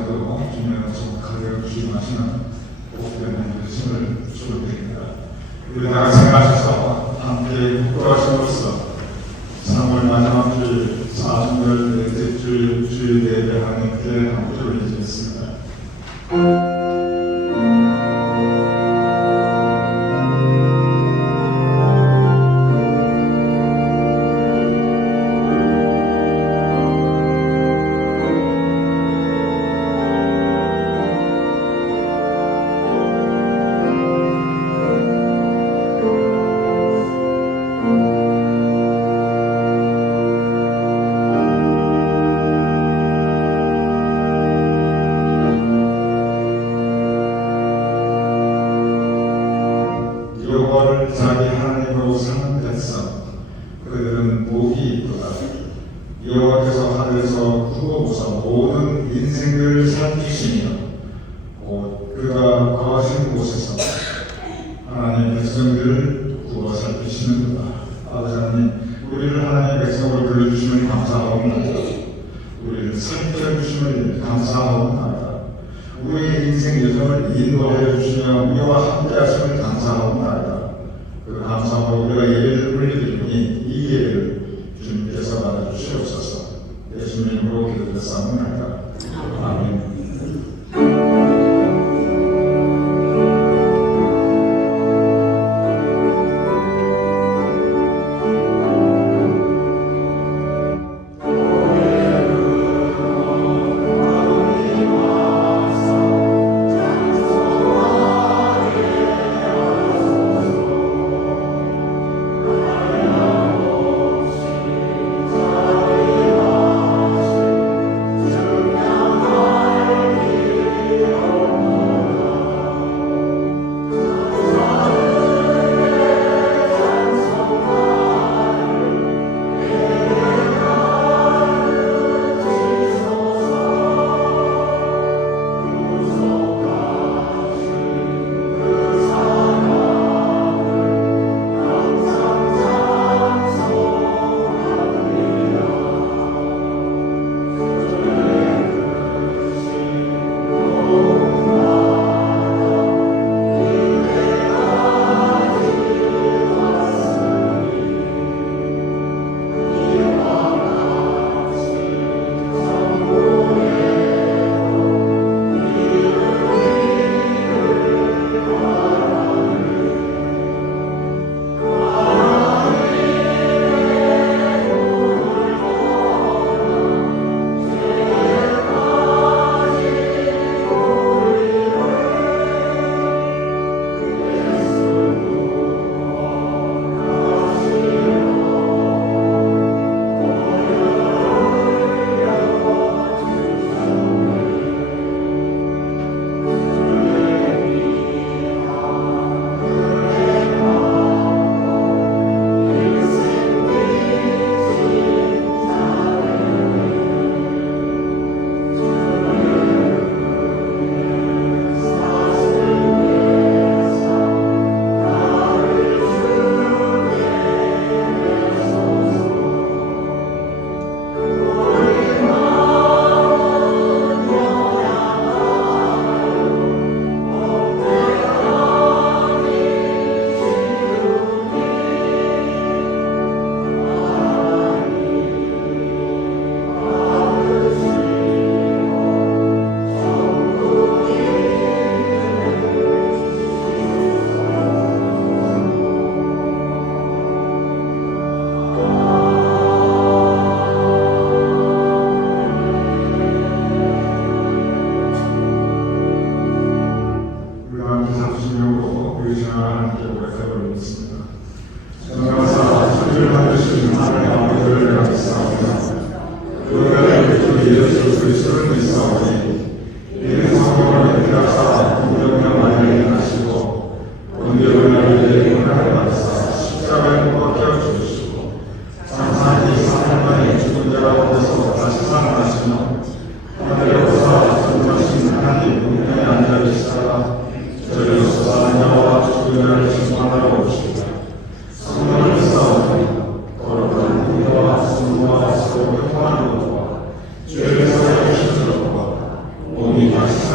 가지고 주님의 정확하게 기임하시는 복된 힘을 주옵니다. 우리 다 같이 생각하셔서 함께 국도하심으로써 3월 마지막 주일 사순절 넷째 주일 예배하는 교회 한국주를 이루겠습니다. 여호와를 자기 하나님으로 삼은 백성 그들은 복이 있도다. 여호와께서 하늘에서 크고 무서운 모든 인생들을 살피시며 곧 그가 거하신 곳에서 하나님 백성들을 구워 살피시는도다. 아버지 하나님, 우리를 하나님의 백성으로 불러주시면 감사하옵나이다. 우리를 살펴주심을 감사하옵나이다. 우리의 인생 여정을 인도하여 주시며 우리와 함께 하심을 감사하옵나이다. 그 감사함으로 우리가 예배를 올려드리니 이 예배를 주님께서 받아주시옵소서. 예수님 이름으로 기도드렸사옵나이다. 아멘.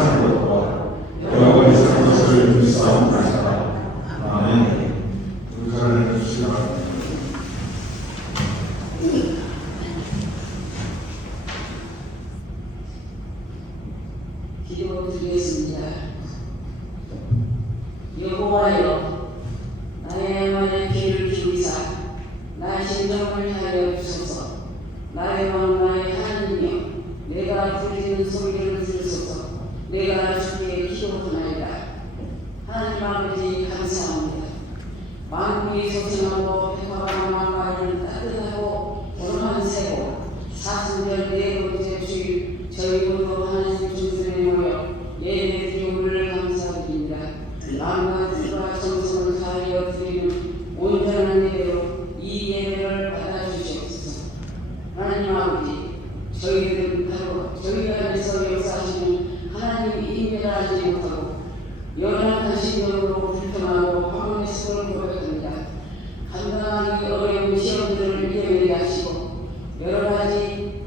사는 것과 영원히 사는 것을 믿사옵나이다. 아멘. 불사를 해주시기 바랍니다. 기도드리겠습니다. 여호와여, 나의 영혼의 귀를 기울이사 나의 심정을 하여 주소서. 나의 왕 나의 하나님이여, 내가 부르짖는 소리를 들으소서. 내가 주께 기도하나이다. 하나님 아버지 감사합니다. 만국이 소생하고 백화가 망가는 따뜻하고 오르한 새고 사순절 네 번째 주일 저희 모두 하나님 중심에 모여 예배 드림을 감사드립니다. 마음과 뜻과 정성을 다하여 드리는 온전한 예배로 이 예배를 받아주시옵소서. 하나님 아버지, 저희들은 바로 저희 안에서 역사하시는 하나님 인내를 알지 못하고 연약한 신령으로 불평하고 황혼의 수고를 고백합니다. 감당하기 어려운 시험들을 이겨내게 하시고 여러 가지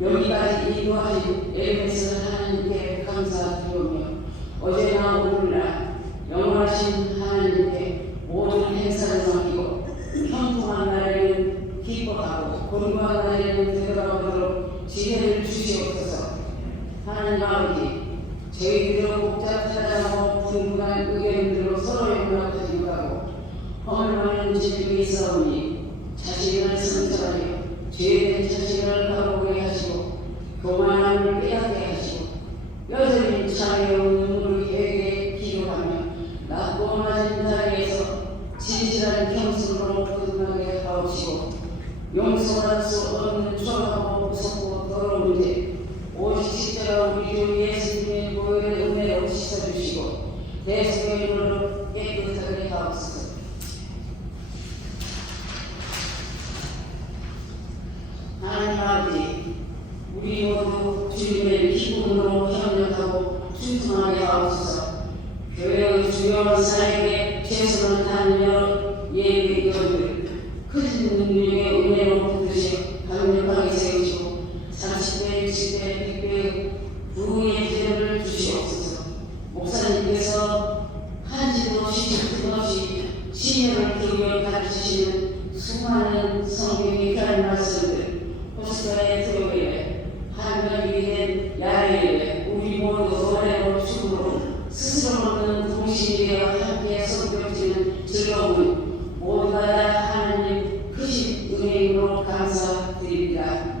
여기까지 인도하신 에베스 하나님께 감사드리오며 어제나 오늘날 영원하신 하나님께 모든 행사를 맡기고 평통한 날에는 기뻐하고 곤고한 날에는 되돌아오도록 지혜를 주시옵소서. 하나님 아버지, 저희들은 복잡하다고 분분한 의견들로 서로 연락하지 못하고 허물 많은 질병이 있사오니 자신을 성찰하여 죄된 자신을 바라보게 하시고 교만함을 깨닫게 하시고 여전히 자유의 눈물을 회개에 기도하며 낮고 낮은 자리에서 진실한 경순으로 거듭나게 하옵시고 용서할 수 없는 추악하고 무섭고 더러운 죄 오직 십자가 우리 주 예수님의 보혈의 은혜로 씻어주시고 대속의 눈으로 깨끗하게 하옵소서. 하나님 아버지, 우리 모두 주님의 기쁨으로 협력하고 충성하게 하옵소서. 교회의 주요한 사역에 최선을 다하는 예배위원들 크신 능력의 은혜로 붙드시어 강력하게 세우시고 30배, 60배, 100배 부흥의 기회를 주시옵소서. 목사님께서 한시도 쉬실 틈 없이 심혈을 기울여 가르치시는 수많은 성경의 귀한 말씀들 호스가의 드로예배, 한별이 된 야외예배, 우리 모두 노래로 춤으로 스스로 없는 동심이 되어 함께 성벽지는 즐거움을 모두가 다 하나님 크신 은혜로 감사드립니다.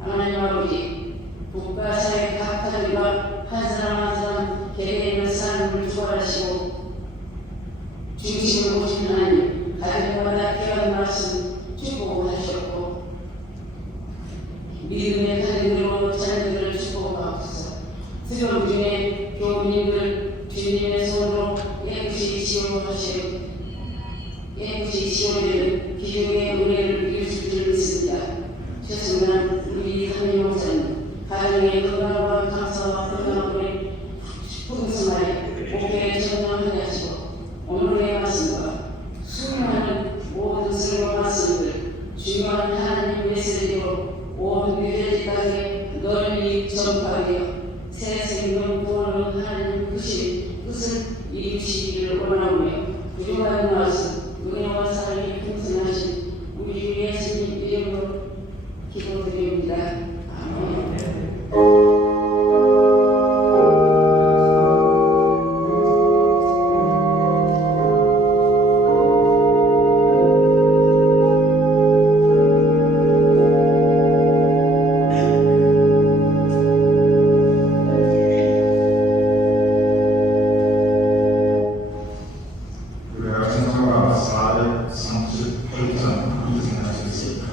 하나님 아버지, 국가사회 각 가정과 한 사람 한 사람 개개인의 삶을 주관하시고 중심을 보신 하나님, 가정마다 귀한 말씀 축복하셨고 믿음의 가정으로 자녀들을 축복하옵소서. 수령 중에 교우님들 주님의 손으로 깨끗이 지원되는 기적의 은혜를 이루실 줄 믿습니다. 최승만 우리 담임 목사님 가정의 건강과 감사와 건강을 풍성하여 목회에 전념하게 하시고 오늘의 말씀과 수많은 모든 슬픈 말씀들 중요한 하나님 메시지로 온 유대지 땅에 널리 전파하여 새 생명 구원을 하나님 뜻을 이루시기를 원하오며 부족한 말씀 은혜와 사랑이 풍성하신 우리 주 예수님 이름으로 기도드립니다. 아멘. 우리가 천사가 438장 이상하셨습니다.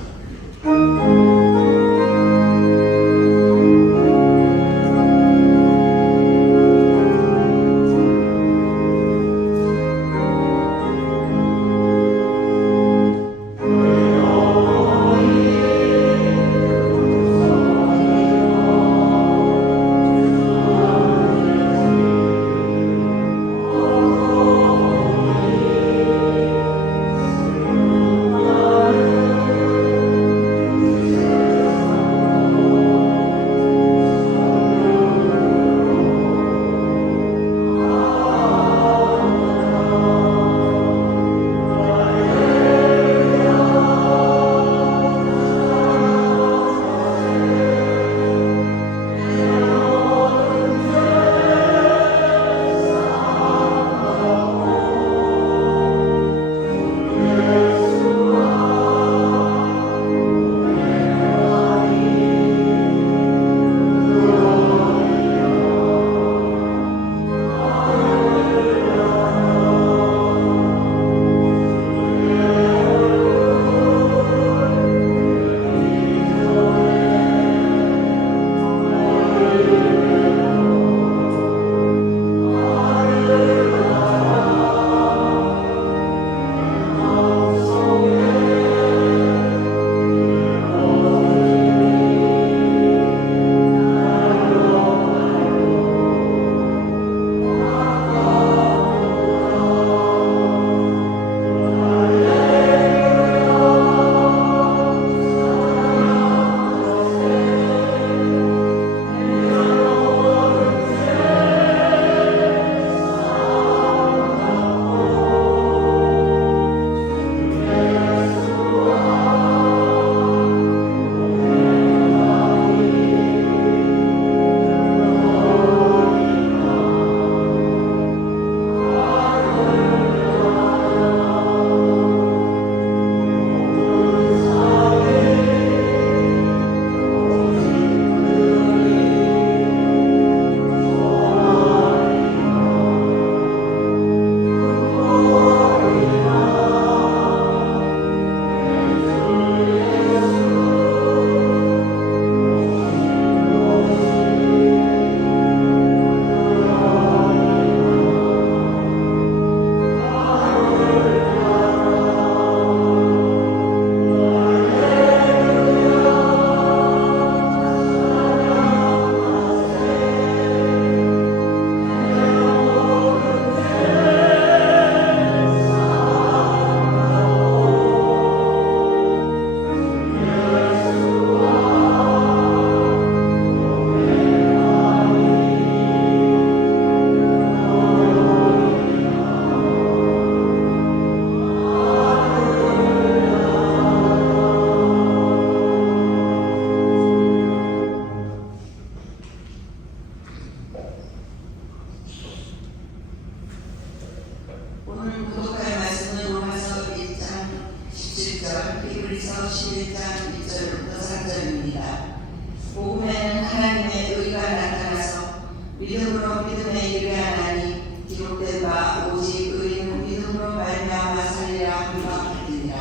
믿음으로 믿음에 이르게 하나니 기록된 바 오직 의인은 믿음으로 말미암아 살리라 함과 같으니라.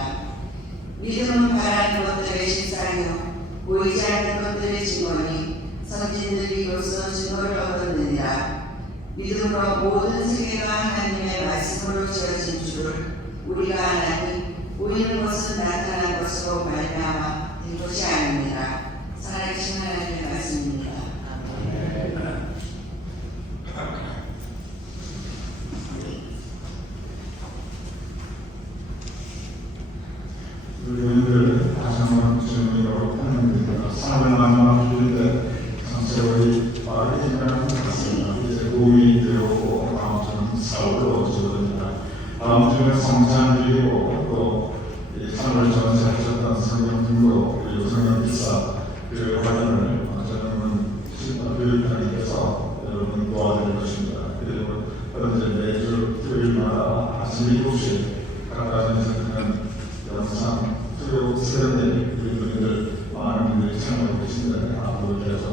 믿음은 바라는 것들의 실상이요 보이지 않는 것들의 증거니 선진들이 이로써 증거를 얻었느니라. 믿음으로 모든 세계가 하나님의 말씀으로 지어진 줄을 우리가 아나니 보이는 것은 나타난 것으로 말미암아 된 것이 아닙니다. 살아계신 하나님의 말씀입니다. 우리 의원들 다시 한번 주님으로 하나님께 삶을 만나 주는데 참 세월이 빠르게 지나가는 것 같습니다. 이제 고민이 되었고 다음 주는 4월로 주어집니다. 다음 주는 성찬주의고 또 3월 전시하셨던 성경등록 그리고 성경기사 그 활동을 저는 교육장님께서 여러분 도와드릴 것입니다. 그리고 현재 매주 토요일마다 아침 7시 각가정에서 그냥 영상 토요 수련회 우리들 많은 분들이 참여하고 계신데 앞으로 계속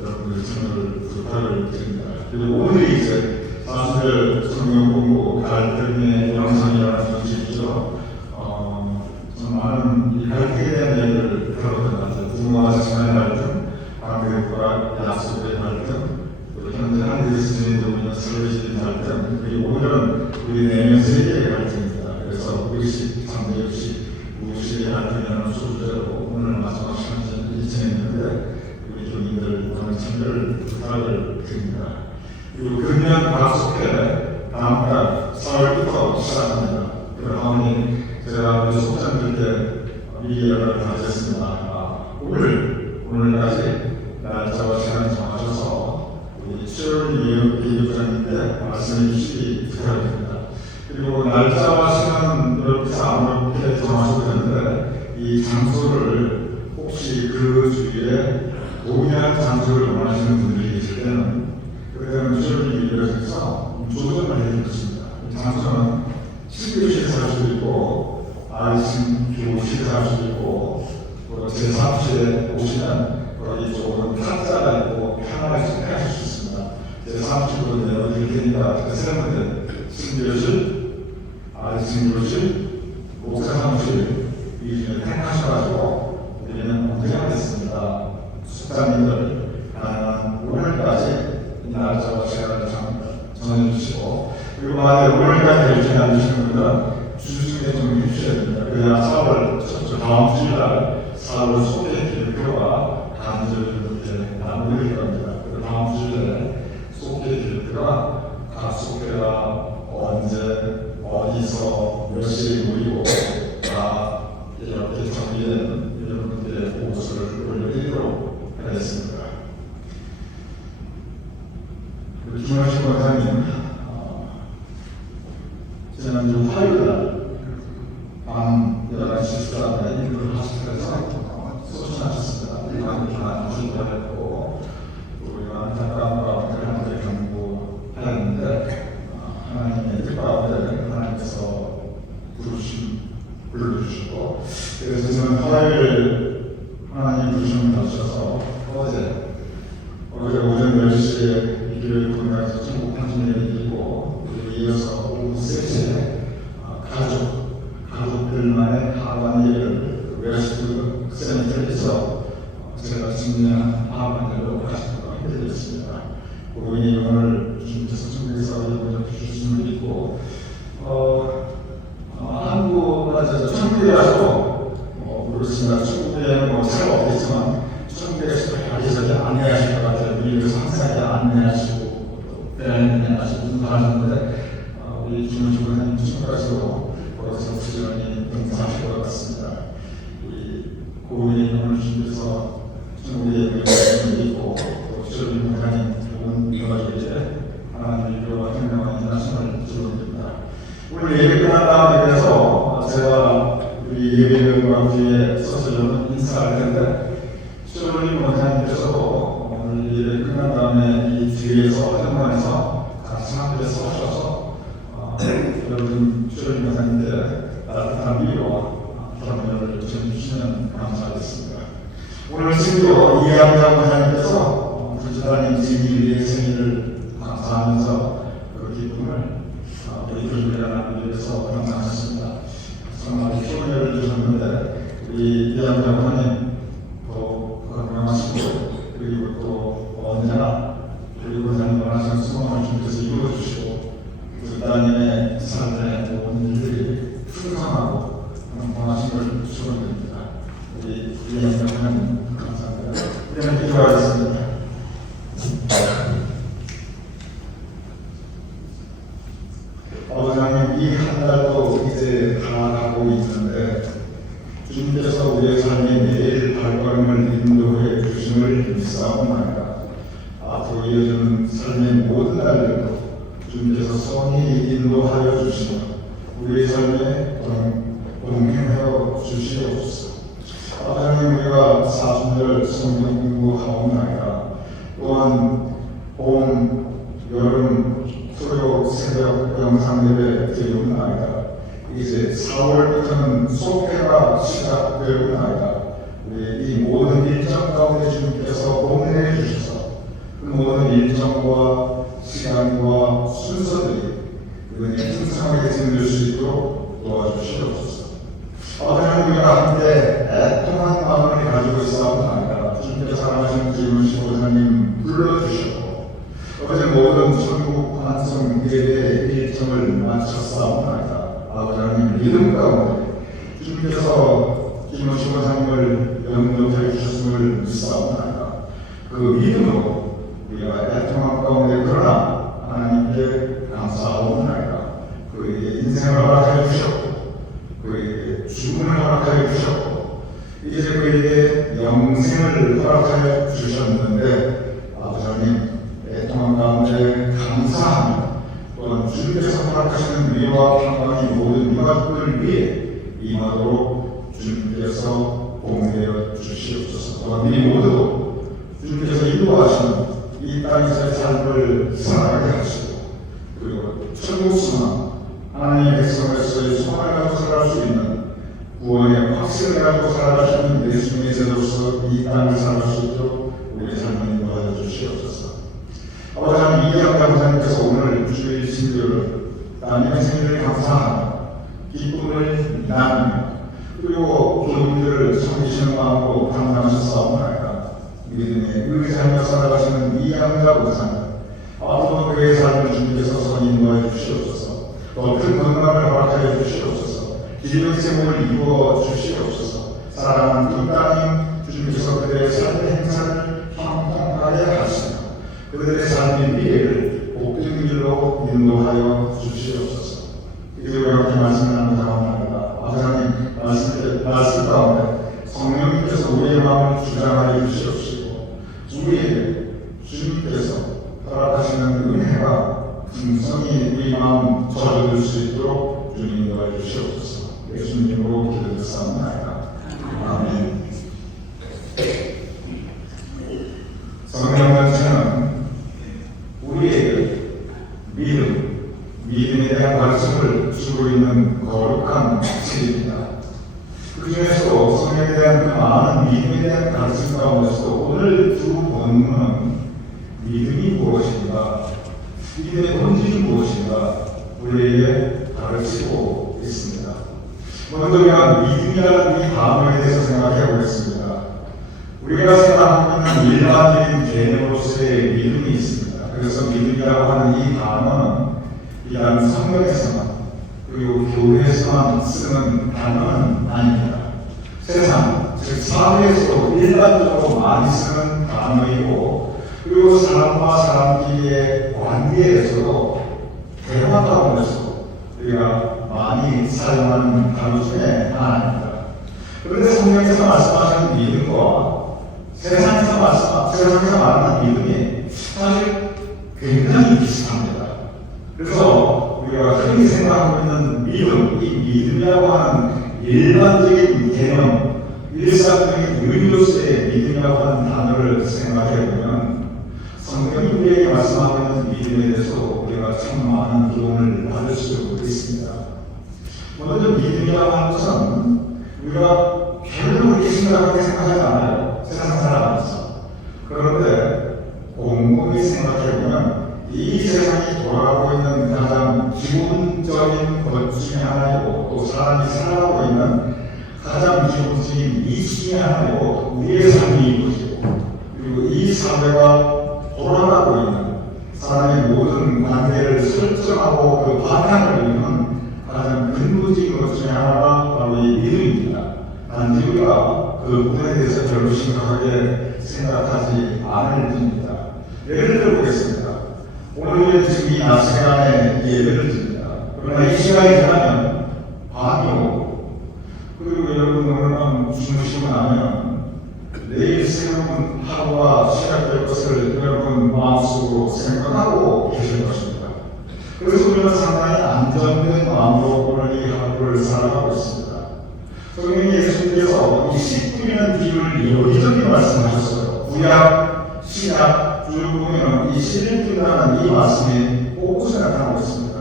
여러분들 참여를 부탁을 드립니다. 그리고 오늘이 이제 사실 성경 공부 갈등의 영상이라는 정식이죠. 좀 많은 이 갈등에 대한 얘기를 들었던 것 같아요. 부모와 자녀의 갈등, 관계과 약속의 갈등, 또 현재 한국에 있는 설레시는 갈등, 그리고 오늘은 우리 내면 세계의 갈등입니다. 그래서 의식, 상대의식, 무의식의 갈등이라는 소주제로 오늘 마지막 시간을 일정했는데 우리 교민들 오늘 참여를 부탁을 드립니다. 그리고 금년 박속회 다음 달 4월부터 시작합니다. 그러니 제가 우리 속장들께 미리 연락을 드렸습니다. 오늘까지 날짜와 시간을 정하셔서 우리 최원 교육장님께 말씀해 주시기 부탁드립니다. 그리고 날짜와 시간 이렇게 아무렇게 정하셔도 되는데 이 장소를 혹시 그 주위에 동일한 장소를 원하시는 분들이 계실 때는 그때는 최원이 이루어져서 조정을 해줄 것입니다. 장소는 실교실에서 할 수도 있고 아이신 교실에서 할 수도 있고 제3실에 오시면 거기 조금 탁자가 있고 편하게 숙회하실 수 있습니다. 제3실로 내어드릴 테니까 세 군데 신교실, 아이신 목사 사무실 이 중에 택하셔가지고 우리는 공개하겠습니다. 숙자님들 다양한 5월까지 날짜와 시간을 정해주시고 그리고 만약에 5월까지 결정 안 주시는 분들은 주중에 좀 해주셔야 됩니다. 그래야 4월 다음 주일날 4월 소개 기록표가 간절히 나누어질 겁니다. 그 다음 주일에 소개 기록표가 각 소개가 언제 어디서 몇 시에 모이고 다 이렇게 정리된 여러분들의 보고서를 올려드리도록 하겠습니다. 우리 김원식 원장님 지난주 화요일날 밤 11시 시간에 인도를 하시면서 소천하셨습니다. 많이 주의하였고 우리가 안타까운 가운데 함께 경고하였는데 하나님의 뜻 가운데 하나님께서 불러주시고 그래서 저는 화요일 하나님 부르심을 받으셔서 어제 오전 10시에 교회 공간에서 중국 한신회를 드리고 이어서 오후 3시에 가족들만의 하반 예배를 외식구 센터에서 제가 준비한 하반 예배를 가족들과 해드렸습니다. 고객이 오늘 주님께서 준비해서 이번에 주시는 일 있고 한국은 천국이라서 그렇습니다. 천국에는 잘 없겠지만 천국에서 가기 전에 안내하실 것 같아요. 미국에서 항상 안내하시고 안내하시고 무슨 하셨는데 우리 김원식 원장님 천국에서 거기서 부지런히 등장하실 것 같습니다. 우리 고객이 오늘 준비해서 천국에 예배를 있고 또 주님 원장님 이어가지고 하나님의 위로와 생명과 인하심을 드립니다. 오늘 예배 끝난 다음에 그래서 제가 우리 예배위원과 뒤에 서서 여러분 인사할 텐데 최원님 원장님께서도 오늘 예배 끝난 다음에 이 뒤에서 현관에서 같이 함께 서셔서 여러분 최원님 원장님께 따뜻한 위로와 격려를 전해주시면 감사하겠습니다. 오늘 친구 이양장 원장님께서 부지런히 진리의 생일을 그리고 또 언제나 그리고 장관하신 수고를 주님께서 이루어주시고 그 따님의 삶의 모든 일들이 풍성하고 건강하신 걸 축원드립니다. 우리 이영경은 감사합니다. 우리는 기도하겠습니다. 아버지 하나님, 이 한 달도 이제 다 가고 있는데 주님께서 우리의 삶의 매일 발걸음을 인도해 주심을 믿사옵나이다. 앞으로 이어지는 삶의 모든 날들도 주님께서 선히 인도하여 주시며 우리의 삶에 동행하여 주시옵소서. 하나님, 우리가 사순절 성경 공부하옵나이다. 또한 봄, 여름, 토요, 새벽 영상 예배 드리옵나이다. 이제 4월부터는 속회가 시작되옵나이다. 우리 이 모든 일정 가운데 주님께서 보내해 주셔서 그 모든 일정과 시간과 순서들이 은혜 풍성하게 진들 수 있도록 도와주시옵소서. 하나님, 우리가 함께 애통한 마음을 가지고 있사옵나이다. 주님께서 사랑하시는 주님 시보사님 불러주셨고 어제 모든 천국 환송 예배의 일정을 마쳤사옵나이다. 아버지 하나님, 믿음 가운데 주님께서 김원 시보사님을 영접해 주셨음을 믿사옵나이다. 그 믿음으로 우리가 애통한 가운데 그러나 하나님께 감사하옵나이다. 그에게 인생을 허락하여 주셨고 그에게 죽음을 허락하여 주셨고 이제 그에게 영생을 허락하여 주셨는데 아버지 하나님, 애통한 가운데 감사합니다. 또한 주님께서 허락하시는 위와 평강이 모든 유가족들을 위해 임하도록 주님께서 공개하여 주시옵소서. 또한 우리 모두 주님께서 인도하시는 이 땅에서의 삶을 살아가게 하시고 그리고 천국 소망, 하나님의 백성으로서의 소망을 가지고 살아갈 수 있는 구원의 확신을 가지고 살아가시는 예수님의 제도로서 이 땅을 살아갈 수 있도록 우리의 삶을 인도하여 주시옵소서. 아버지 하나님, 이기영 감사님께서 오늘 주일 신교를 따님의 생일을 감사하며 기쁨을 나누며 그리고 교민들을 섬기시는 마음으로 감당하셨사옵나이다. 믿음에 의지하며 살아가시는 이양자 목사님, 앞으로 그의 삶을 주님께서 선히 인도하여 주시옵소서. 더 큰 건강을 허락하여 주시옵소서. 기도의 제목을 이루어 주시옵소서. 사랑하는 두 따님 주님께서 그들의 삶의 행사를 형통하게 하시며 그들의 삶의 미래를 복된 길로 인도하여 주시옵소서. 이제 우리 함께 말씀을 나누자옵나이다. 아버지 하나님, 말씀 가운데 성령님께서 우리의 마음을 주장하여 주시옵시고 우리에게 주님께서 허락하시는 은혜가 풍성히 우리 마음 젖어들 수 있도록 주님 인도하여 주시옵소서. 예수님으로 기도드렸사옵나이다. 아멘. 성령 전체는 우리에게 믿음에 대한 가르침을 주고 있는 거룩한 책입니다. 그 중에서도 성령에 대한 그 많은 믿음에 대한 가르침 가운데서도 오늘 두 본문은 믿음이 무엇인가, 믿음의 본질이 무엇인가 우리에게 가르치고 있습니다. 먼저 우리가 믿음이라는 이 단어에 대해서 생각해 보겠습니다. 우리가 생각하고 있는 일반적인 개념으로서의 믿음이 있습니다. 그래서 믿음이라고 하는 이 단어는 비단 성경에서만 그리고 교회에서만 쓰는 단어는 아닙니다. 세상, 즉 사회에서도 일반적으로 많이 쓰는 단어이고 그리고 사람과 사람끼리의 관계에서도 대화 가운데서도 우리가 많이 사용하는 단어 중에 하나입니다. 그런데 성경에서 말씀하시는 믿음과 세상에서 말하는 믿음이 사실 굉장히 비슷합니다. 그래서 우리가 흔히 생각하고 있는 믿음, 이 믿음이라고 하는 일반적인 개념, 일상적인 의미로서의 믿음이라고 하는 단어를 생각해 보면 성경이 우리에게 말씀하고 있는 믿음에 대해서 우리가 참 많은 도움을 받을 수 있습니다. 먼저 믿음이라고 하는 것은 우리가 별로 그렇게 심각하게 생각하지 않아요. 세상 살아가면서. 그런데 곰곰이 생각해보면 이 세상이 돌아가고 있는 가장 기본적인 것 중에 하나이고 또 사람이 살아가고 있는 가장 기본적인 이치 중에 하나이고 우리의 삶이 이것이고 그리고 이 사회가 돌아가고 있는 사람의 모든 관계를 설정하고 그 바탕을 이루는 가장 근본적인 것 중에 하나가 바로 이 믿음입니다. 단지 우리가 그 부분에 대해서 별로 심각하게 생각하지 않을 뿐입니다. 예를 들어보겠습니다. 오늘 지금 이 낮 시간에 예배를 드립니다. 그러나 이 시간이 지나면 밤이 오고, 그리고 여러분 오늘은 주무시고 나면 내일 새로운 하루가 시작될 것을 여러분 마음속으로 생각하고 계실 것입니다. 그래서 우리는 상당히 안정된 마음으로 오늘 이 하루를 살아가고 있습니다. 성령 예수님께서 이 씨 뿌리는 비유를 여기저기 말씀하셨어요. 구약, 신약 쭉 보면 이 씨를 뿌린다는 이 말씀이 곳곳에 나타나고 있습니다.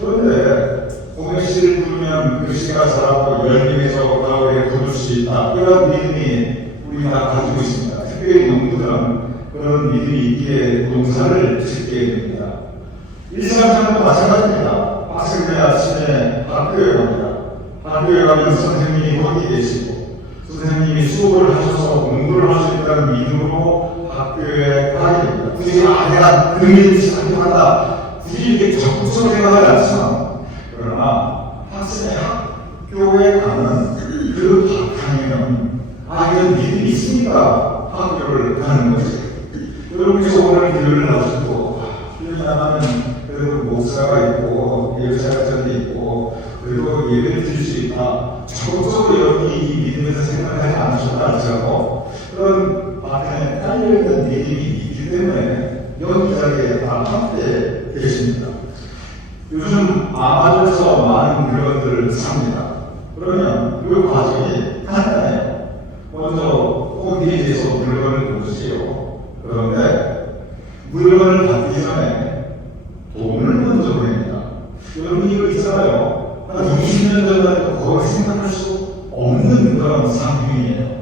그런데 봄에 씨를 뿌리면 그 씨가 자라고 열매에서 가을에 거둘 수 있다. 이런 믿음이 우리가 가지고 있습니다. 특별히 농부들은 그런 믿음이 있기에 농사를 짓게 됩니다. 일상생활도 마찬가지입니다. 학생들 아침에 학교에 갑니다. 학교에 가면 선생님이 거기 계시고 선생님이 수업을 하셔서 공부를 할 수 있다는 믿음으로 학교에 가게 됩니다. 굳이 내가 그 믿음이 작동한다. 굳이 이렇게 적극적으로 생각하지 않지만 그러나 학생의 학교에 가는 그 바탕에는 이런 믿음이 있으니까 학교를 가는 거지. 여러분께서 오늘 교회를 나오시고 교회 나가면 그래도 목사가 있고 예배자가 있고 그리고 예배를 드릴 수 있다. 적극적으로 여러분이 이 믿음에서 생각하지 않으셨다 할지라도 그런 바탕에 깔려있는 믿음이 있기 때문에 여기 자리에 다 함께 계십니다. 요즘 아마존에서 많은 물건들을 삽니다. 그러면 그 과정이 간단해요. 먼저 홈페이지에서 물건을 보세요. 그런데 물건을 받기 전에 돈을 먼저 보냅니다. 여러분 이거 있잖아요. 한 20년 전만 해도 거의 생각할 수 없는 그런 상품이에요.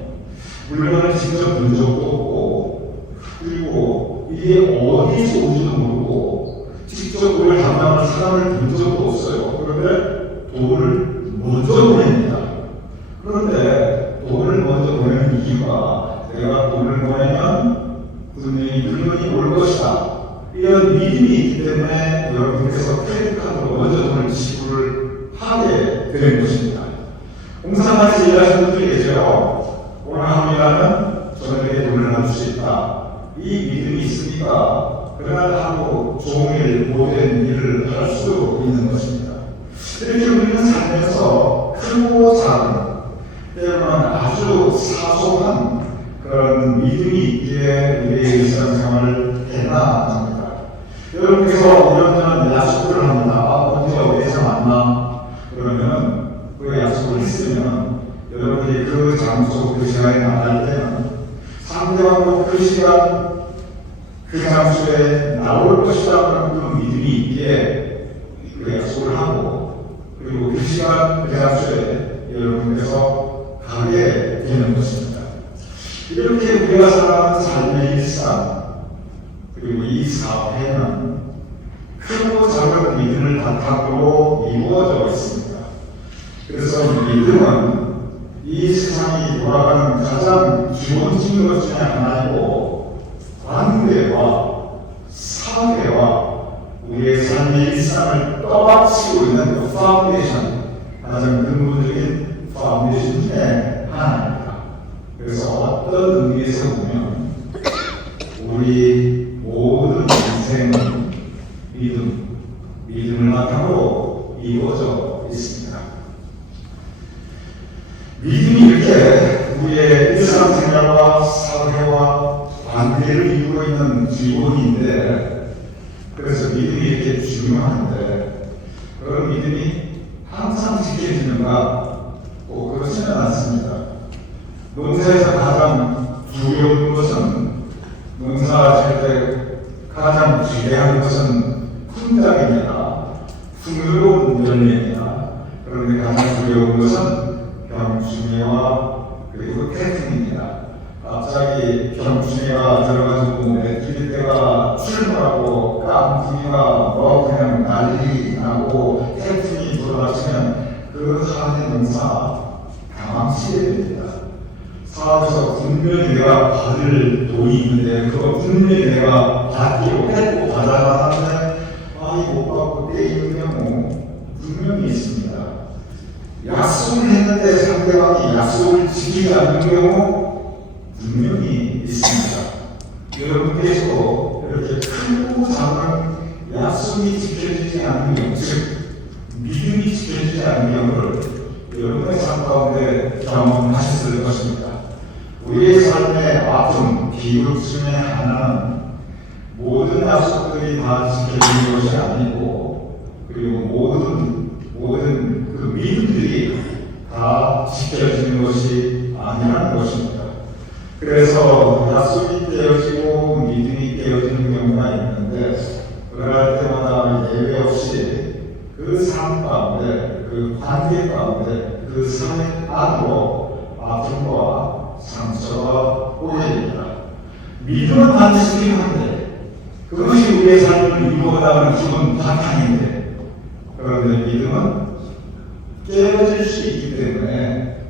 물건을 직접 본 적도 없고 그리고 이게 어디서 오지도 모르고 직접 그걸 담당하는 사람을 본 적도 없어요. 그런데 돈을 먼저 보냅니다. 그런데 돈을 먼저 보내는 이유가 내가 돈을 보내면 분명히 물건이 올 것이다. 이런 믿음이 있기 때문에 여러분께서 크레딧카드로 먼저 돈을 지불을 하게 되는 것입니다. 공사같이 일하시는 분들이 계세요. 오늘 하루 일하면 저녁에 돈을 받을 수 있다. 이 믿음이 있으니까 그날 하루 종일 모든 일을 할 수 있는 것입니다. 이렇게 우리는 살면서 크고 작은 때로는 아주 사소한 그런 믿음이 있기에 우리의 일상생활을 해나갑니다. 여러분께서 이런저런 약속을 합니다. 언제 어디서 만나? 그러면 그 약속을 했으면 여러분이 그 장소 그 시간에 만날 때는 상대방도 그 시간 그 장소에 나올 것이라는 그 믿음이 있기에 그 약속을 하고 그리고 그 시간 그 장소에 여러분께서 가게 되는 것입니다. 이렇게 우리가 살아가는 삶의 일상 그리고 이 사회는 크고 작은 믿음을 바탕으로 이루어져 있습니다. 그래서 믿음은 이 세상이 돌아가는 가장 기본적인 것 중에 하나이고 관계와 사회와 우리의 삶의 일상을 떠받치고 있는 그 파운데이션, 가장 근본적인 파운데이션 중에 하나입니다. 그래서 어떤 의미에서 보면 우리 모든 인생은 믿음을 바탕으로 이루어져 있습니다. 믿음이 이렇게 우리의 일상생활과 사회와 관계를 이루고 있는 기본인데 그래서 믿음이 이렇게 중요한데 그런 믿음이 항상 지켜지는가? 꼭 그렇지는 않습니다. 농사에서 가장 두려운 것은 농사 질 때 가장 기대하는 것은 품작입니다. 풍요로운 열매입니다. 그런데 가장 두려운 것은 병충해와 그리고 태풍입니다. 갑자기 병충해가 들어가지고 메뚜기떼가 출몰하고 깡통이가 그냥 난리 나고 태풍이 불어닥치면 그 한해 농사 당황치게 됩니다. 사업에서 분명히 내가 받을 돈이 있는데 그거 분명히 내가 받기로 했고 받아가는데 못 받고 떼이는 경우 분명히 있습니다. 약속을 했는데 상대방이 약속을 지키지 않는 경우 분명히 있습니다. 여러분께서 이렇게 크고 작은 약속이 지켜지지 않는 경우, 즉 믿음이 지켜지지 않는 경우를 여러분의 삶 가운데 경험하셨을 것입니다. 우리의 삶의 아픔, 비극 중에 하나는 모든 약속들이 다 지켜지는 것이 아니고, 그리고 모든 그 믿음들이 다 지켜지는 것이 아니라는 것입니다. 그래서 약속이 깨어지고 믿음이 깨어지는 경우가 있는데, 그럴 때마다 예외 없이 그 삶 가운데, 그 관계 가운데, 그 삶의 안으로 아픔과 상처가 오게 됩니다. 믿음은 반드시 필요한데, 그것이 우리의 삶을 이루어가는 기본 바탕인데, 그런데 믿음은 깨어질 수 있기 때문에,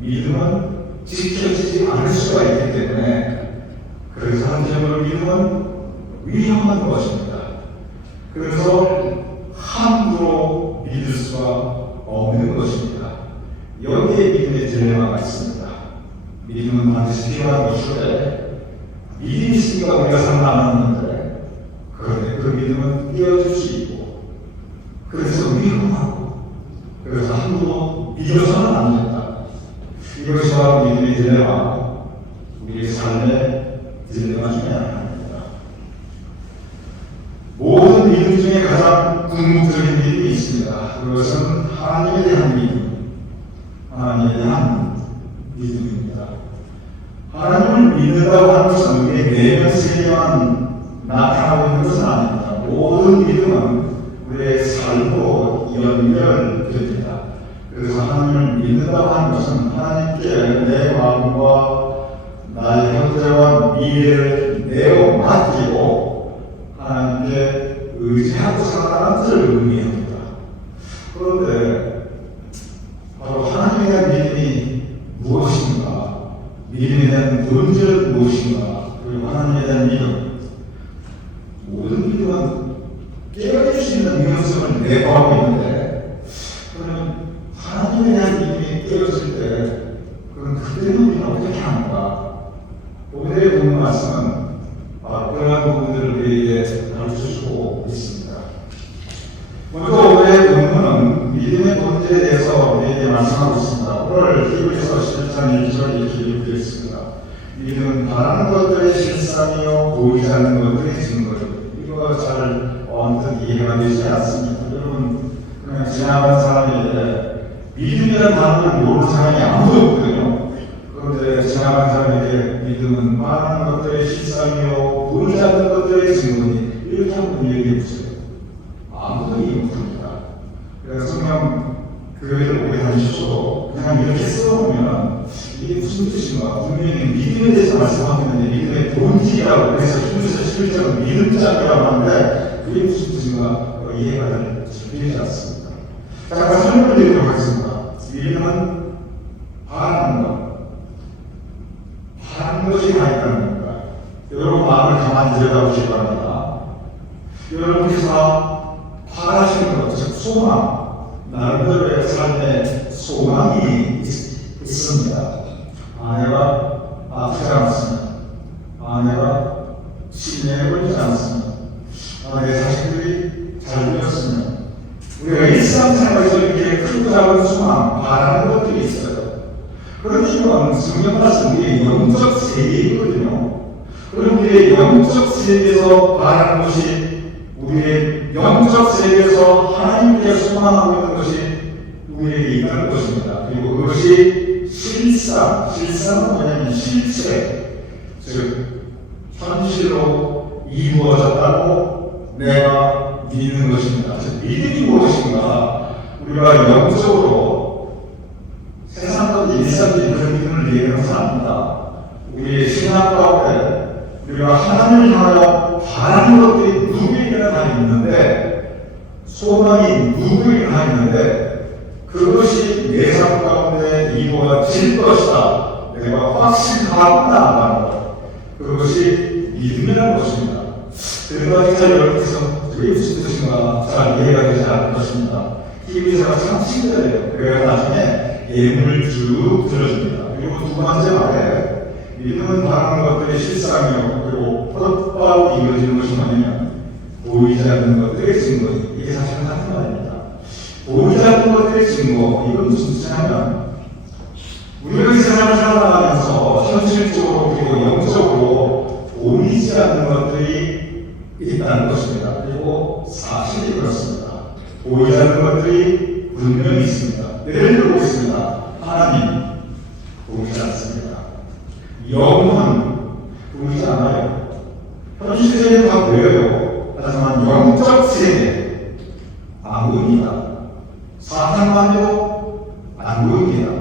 믿음은 지켜지지 않을 수가 있기 때문에, 그래서 한편으로 믿음은 위험한 것입니다. 그래서 함부로 믿을 수가 없는 것입니다. 여기에 믿음의 딜레마가 있습니다. 믿음은 반드시 필요한 것인데, 믿음이 있으니까 우리가 살아남았는데, 그런데 그 믿음은 깨어질 수 있고, 그래서 위험하고, 그래서 함부로 믿어서는 안 된다. 이것이 바로 믿음의 딜레마, 우리의 삶의 딜레마 중에 하나입니다. 모든 믿음 중에 가장 궁극적인 믿음이 있습니다. 그것은 하나님에 대한 믿음, 하나님에 대한 믿음입니다. 하나님을 믿는다고 하는 것은 우리의 내면 세계만 나타나고 있는 것은 아닙니다. 모든 믿음은 우리의 삶으로 연결됩니다. 그래서 하나님을 믿는다고 하는 것은 하나님께 내 마음과 나의 현재와 미래를 내어 맡기고 하나님께 의지하고 살아가는 것을 의미합니다. 그런데 바로 하나님에 대한 믿음이 무엇인가, 믿음에 대한 본질은 무엇인가, 그리고 하나님에 대한 믿음, 모든 믿음은 깨어질 수 있는 위험성을 내포하고 있는데, 그러면 하나님에 대한 믿음이 깨어질 때 그럼 그때는 우리는 어떻게 하는가? 오늘의 본문 말씀은 그러한 부분들을 우리에게 가르쳐주고 있습니다. 먼저 오늘의 본문은 믿음의 본질에 대해서 우리에게 말씀하고 있습니다. 오늘 히브리서 11장 1절 이렇게 기록되어 있습니다. 믿음은 바라는 것들의 실상이요 보이지 않는 것들의 증거요. 이거 잘 언뜻 이해가 되지 않습니다. 여러분, 그냥 지나가는 사람에게 믿음이라는 단어를 모르는 사람이 아무도 없거든요. 그런데 지나가는 사람에게 믿음은 바라는 것들의 실상이요 보이지 않는 것들의 증거니, 이렇게 한번 얘기해 보세요. 아무도 이해 못합니다. 그래서 성경 교회를 오래 다니셔도 그냥 이렇게 써보면 이게 무슨 뜻인가? 분명히 믿음에 대해서 말씀하고 있는데 믿음의 본질이라고 해서 히브리서 11장은 믿음장이라고 하는데 그게 무슨 뜻인가? 이해가 되지 않습니다. 잠깐 설명을 드리도록 하겠습니다. 믿음은 바라는 것, 바라는 것이 다 있다는 겁니다. 여러분 마음을 가만히 들여다보시기 바랍니다. 여러분께서 바라시는 것, 즉 소망, 나름대로의 삶에 소망이 있습니다. 아내가 아프지 않습니다. 아내가 치매에 걸리지 않습니다. 내 자식들이 잘 되었으면, 우리가 일상생활에서 이렇게 크고 작은 소망, 바라는 것들이 있어요. 그런데 이건 성경 말씀 우리의 영적 세계이거든요. 그럼 우리의 영적 세계에서 바라는 것이, 우리의 영적 세계에서 하나님께 소망하고 있는 것이 우리에게 있다는 것입니다. 그리고 그것이 실상은 뭐냐면 실체, 즉 현실로 이루어졌다고 내가 믿는 것입니다. 즉 믿음이 무엇인가? 우리가 영적으로 세상 가운데 일상적인 그런 믿음을 얘기하는 사람입니다. 우리의 신앙 가운데 우리가 하나님을 향하여 바라는 것들이 누구에게나 다 있는데, 소망이 누구에게나 다 있는데, 그것이 내 삶 가운데 이루어질 것이다, 내가 확신하고 나아가는 것, 그것이 믿음이라는 것입니다. 그래서 잘 여기서 그게 무슨 뜻인가 잘 이해가 되지 않을 것입니다. TV에서가 참 친절해요. 그래야 나중에 예물을 쭉 들어줍니다. 그리고 두 번째 말에 믿음은 바라는 것들의 실상이요, 그리고 곧바로 이루어지는 것이 뭐냐면 보이지 않는 것들의 증거. 이게 사실은 같은 말입니다. 보이지 않는 것들의 증거, 이건 무슨 뜻이냐면 우리가 이 세상을 살아가면서 현실적으로 그리고 영적으로 보이지 않는 것들이 있다는 것입니다. 그리고 사실이 그렇습니다. 보이지 않는 것들이 분명히 있습니다. 예를 들고 있습니다. 하나님 보이지 않습니다. 영은 보이지 않아요. 현실 세계는 다 보여요. 하지만 영적 세계 안 보입니다. 사탄만도 안 보입니다.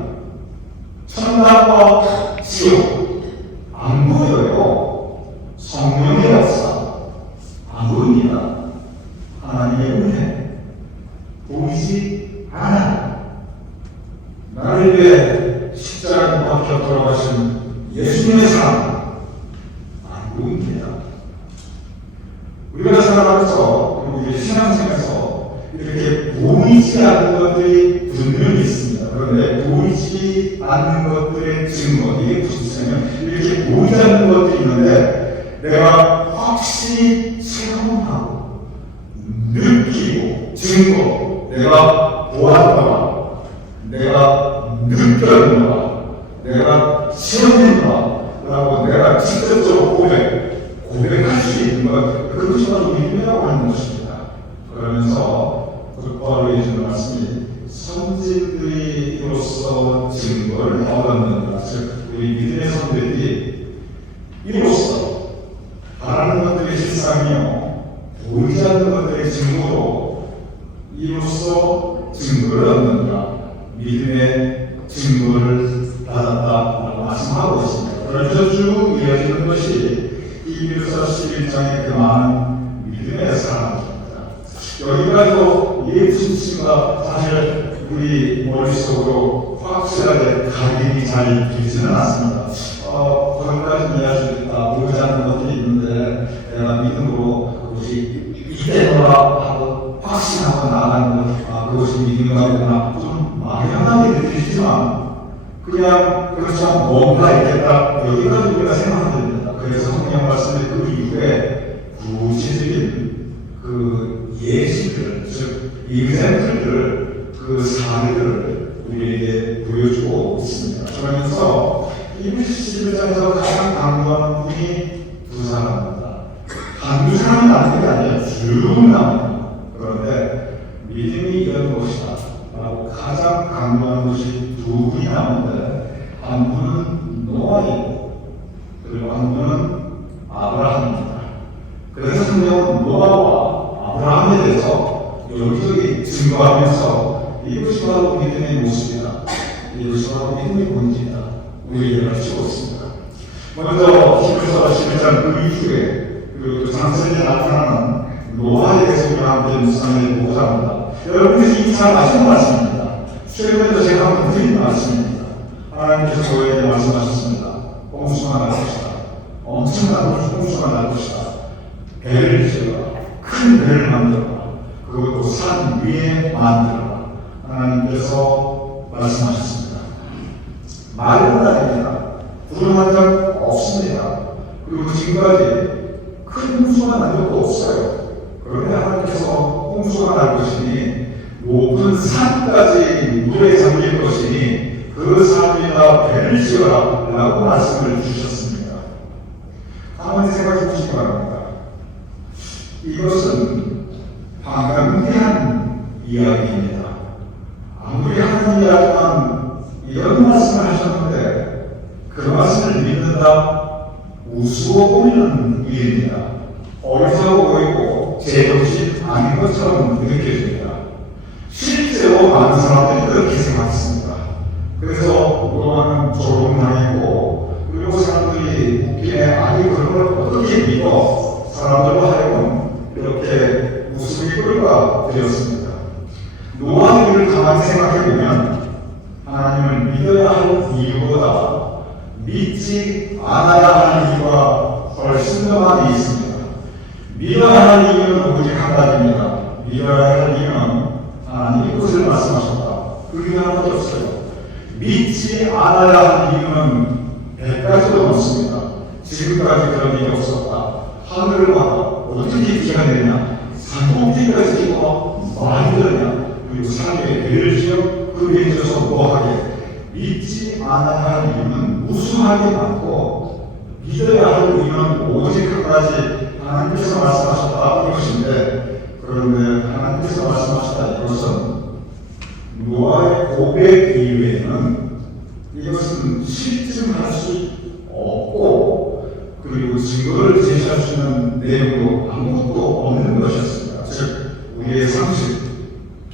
천당과 지옥 안 보여요. 성령의 역사 안 보입니다. 하나님의 은혜 보이지 않아요. 나를 위해 십자가에 못 박혀 돌아가신 예수님의 사랑 안 보입니다. 우리가 살아가면서 그리고 우리의 신앙생활에서 이렇게 보이지 않는 것들이 분명히 있습니다. 그런데 보이지 않는 것들의 증거, 이게 무슨 뜻이냐면 이렇게 보이지 않는 것들이 있는데 내가 확실히 체험하고 느끼고 증거, 내가 보았다, 내가 느꼈다, 내가 체험했다라고 내가 직접적으로 고백할 수 있는 것, 그것이 바로 믿음이라고 하는 것입니다. 그러면서 곧바로 해주는 말씀이 선진들이로서 증거를 얻었는가, 즉 우리 믿음의 선배들이 이로써 바라는 것들의 실상이요 보이지 않는 것들의 증거로 이로써 증거를 얻는다, 믿음의 증거를 받았다라고 말씀하고 있습니다. 그러면서 쭉 이어지는 것이 히브리서 11장의 그 많은 믿음의 사랑입니다. 여기까지도 이게 무슨 뜻인가 사실 우리 머릿속으로 확실하게 각인이 잘 되지는 않습니다. 거기까지 이해할 수 있다, 보이지 않는 것들이 있는데 내가 믿음으로 그것이 이때더라 하고 확신하고 나가는 것, 그것이 믿음이구나 좀 막연하게 느껴지지만 그냥 그렇지만 뭔가 있겠다, 여기까지 우리가 생각하면 됩니다. 그래서 성경 말씀의 그 이후에 구체적인 그 예시들, 즉 이그샘플들, 그 사례들을 우리에게 보여주고 있습니다. 그러면서 히브리서 11장에서 가장 강조하는 분이 두 사람입니다. 한두 사람이 나는 게 아니에요. 쭉 나옵니다. 그런데 믿음이 이런 것이다 라고 가장 강조하는 것이 두 분이 나오는데 한 분은 노아이고 그리고 한 분은 아브라함입니다. 그래서 성경은 노아와 아브라함에 대해서 여기저기 증거하면서 이것이 바로 믿음의 모습이다, 이것이 바로 믿음의 본질이다, 우리에게 가르치고 있습니다. 먼저 히브리서 11장 그 이후에 그리고 또 장세에 나타나는 노아에 대해서 우리가 함께 묵상해 보고자 합니다. 여러분께서 이미 잘 아시는 말씀입니다. 최근에도 제가 한번 드린 말씀입니다. 하나님께서 저에게 말씀하셨습니다. 홍수가 날 것이다. 엄청난 홍수가 날 것이다. 배를 지어라. 큰 배를 만들어라. 그것도 산 위에 만들어라. 하나님께서 말씀하셨습니다. 말은 아닙니다. 구름한 적 없습니다. 그리고 지금까지 큰 홍수가 난 적도 없어요. 그런데 하나님께서 홍수가 날 것이니 높은 산까지 물에 잠길 것이니 그 산 위에다 배를 지어라 라고 말씀을 주셨습니다. 가만히 생각해 보시기 바랍니다. 이것은 방대한 이야기입니다. 아무리 하는 이야기만 이런 말씀을 하셨는데 그 말씀을 믿는다 우스워 보이는 일입니다. 어리석어 보이고 제정신 아닌 것처럼 느껴집니다. 실제로 많은 사람들이 그렇게 생각했습니다. 그래서 그동안은 조롱당했고 그리고 사람들이 웃기네, 아니 그런 걸 어떻게 믿어, 사람들로 하여금 이렇게 웃음이 끓가 되었습니다. 노아의 일을 가만히 생각해보면 하나님을 믿어야 할 이유보다 믿지 않아야 할 이유가 훨씬 더 많이 있습니다. 믿어야 할 이유는 오직 한 가지입니다. 믿어야 할 이유는 하나님이 그것을 말씀하셨다. 그 이유 하나밖에 없어요. 믿지 않아야 할 이유는 100가지도 넘습니다. 지금까지 그런 일이 없었다. 하늘을 봐도 어떻게 비가 내리냐? 산꼭대기까지 지고 많이 되느냐? 그리고 산에 배를 지어 그 배에 지어서 뭐하게? 믿지 않아야 할 이유는 무수하게 많고 믿어야 할 이유는 오직 한 가지 하나님께서 말씀하셨다 이것인데, 그런데 하나님께서 말씀하셨다 이것은 노아의 고백 이외에는 이것은 실증할 수 없고, 그리고 증거를 제시할 수 있는 내용도 아무것도 없는 것이었습니다. 즉 우리의 상식,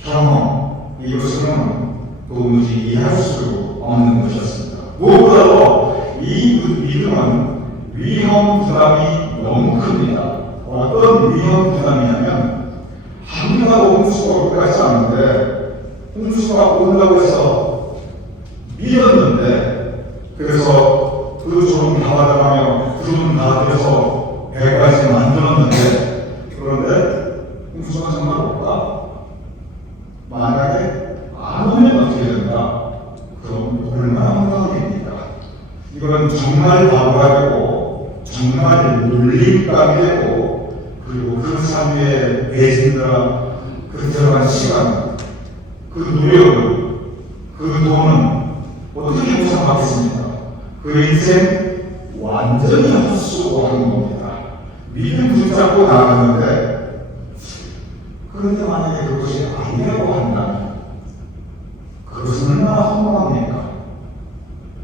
경험, 이것은 도무지 이해할 수 없는 것이었습니다. 무엇보다도 이 믿음은 위험 부담이 너무 큽니다. 어떤 위험 부담이냐면, 한비가 홍수가 올 것 같지 않은데 홍수가 온다고 해서 믿었는데, 그래서 그 조rum 다 받아가며 구름 다 들여서 배까지 만들었는데, 그런데 홍수가 정말 올까? 만약에 안 오면 어떻게 된다? 그럼 얼마나 황당합니까? 이건 정말 바보가 되고 정말 놀림감이 되고, 그리고 그 삶의 배신과 그 들어간 시간, 그 노력을, 그 돈은 어떻게 보상받겠습니까? 그 인생 완전히 헛수고하는 겁니다. 믿음 붙잡고 나갔는데, 그런데 만약에 그것이 아니라고 한다면 그것은 얼마나 허무합니까?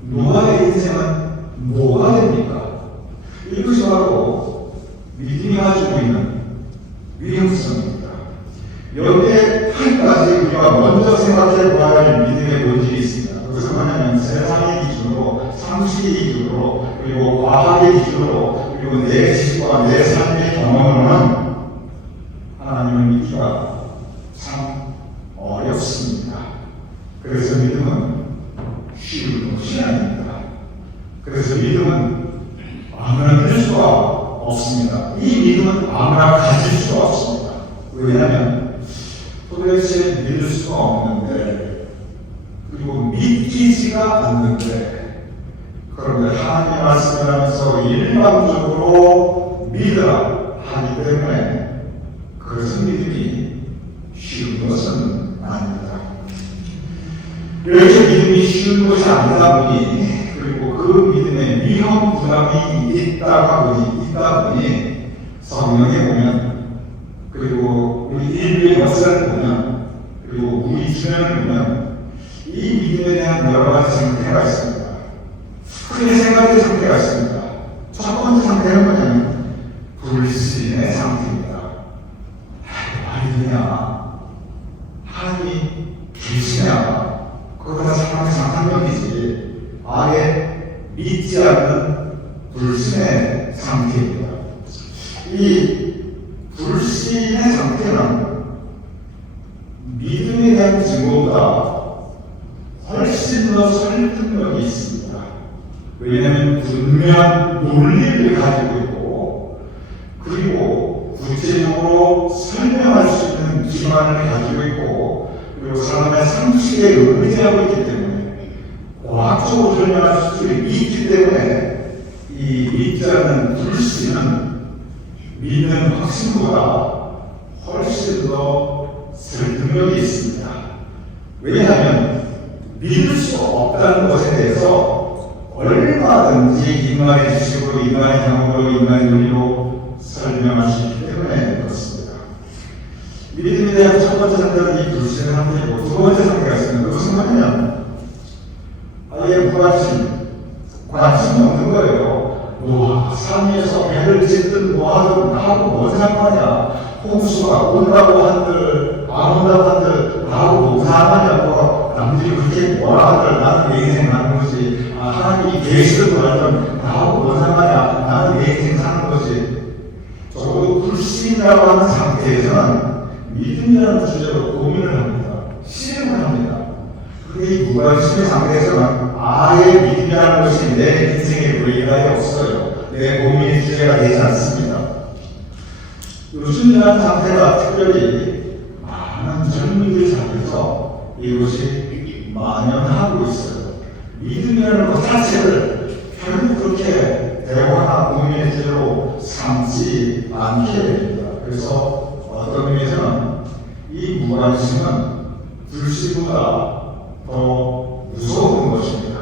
노아의 인생은 뭐가 됩니까? 이것이 바로 믿음이 가지고 있는 위험성입니다. 여기에 한 가지 우리가 먼저 생각해 봐야 할 믿음의 본질이 있습니다. 그것은 뭐냐면 세상의 기준으로, 상식의 기준으로, 그리고 과학의 기준으로, 그리고 내 지식과 내 삶의 경험으로는 하나님을 믿기가 참 어렵습니다. 그래서 믿음은 쉬운 것이 아닙니다. 그래서 믿음은 아무나 믿을 수가 없습니다. 이 믿음은 아무나 가질 수가 없습니다. 왜냐하면 도대체 믿을 수가 없는데, 그리고 믿기지가 않는데, 그런데 하나님의 말씀을 하면서 일방적으로 믿으라 하기 때문에 그것은 믿음이 쉬운 것은 아닙니다. 이렇게 믿음이 쉬운 것이 아니다 보니, 그리고 그 믿음에 위험 부담이 있다 보니 성경에 보면, 그리고 우리 인류의 역사를 보면, 그리고 우리 주변을 보면 이 믿음에 대한 여러 가지 상태가 있습니다. 크게 세 가지 상태가 있습니다. 첫 번째 상태는 뭐냐면 불신의 상태입니다. 말이 되냐? 하나님이 계시냐? 그거 다 사람의 상상력이지. 아예 믿지 않는 불신의 상태입니다. 이 불신의 상태는 믿음에 대한 증거보다 훨씬 더 설득력이 있습니다. 왜냐하면 분명한 논리를 가지고 있고, 그리고 구체적으로 설명할 수 있는 기반을 가지고 있고, 그리고 사람의 상식에 의지하고 있기 때문에, 과학적으로 설명할 수 있기 때문에 이 믿지 않는 불신은 믿는 확신보다 훨씬 더 설득력이 있습니다. 왜냐하면 믿을 수 없다는 것에 대해서 얼마든지 인간의 지식으로, 인간의 경험으로, 인간의 논리로 설명할 수 있기 때문에 그렇습니다. 믿음에 대한 첫 번째 상태는 이 불신의 상태이고, 두 번째 상태가 있습니다. 그것은 뭐냐면 아예 무관심, 관심이 없는 거예요. 뭐 산 위에서 배를 짓든 뭐 하든 나하고 뭔 상관이야. 홍수가 온다고 한들 안 온다고 한들 나하고 뭔 상관이야. 남들이 그렇게 뭐라 하들 나는 내 인생 사는 거지. 하나님이 계시든 말든 나하고 뭔 상관이야. 나는 내 인생 사는 거지. 적어도 불신이라고 하는 상태에서는 믿음이라는 주제로 고민을 합니다. 실행을 합니다. 이 무관심의 상태에서는 아예 믿음이라는 것이 내 인생의 의의가 없어요. 내 고민의 주제가 되지 않습니다. 요즘 이런 상태가 특별히 많은 젊은이들 사이에서 이것이 만연하고 있어요. 믿음이라는 것 자체를 결국 그렇게 대화나 고민의 주제로 삼지 않게 됩니다. 그래서 어떤 의미에서는 이 무관심은 불신보다 더 무서운 것입니다.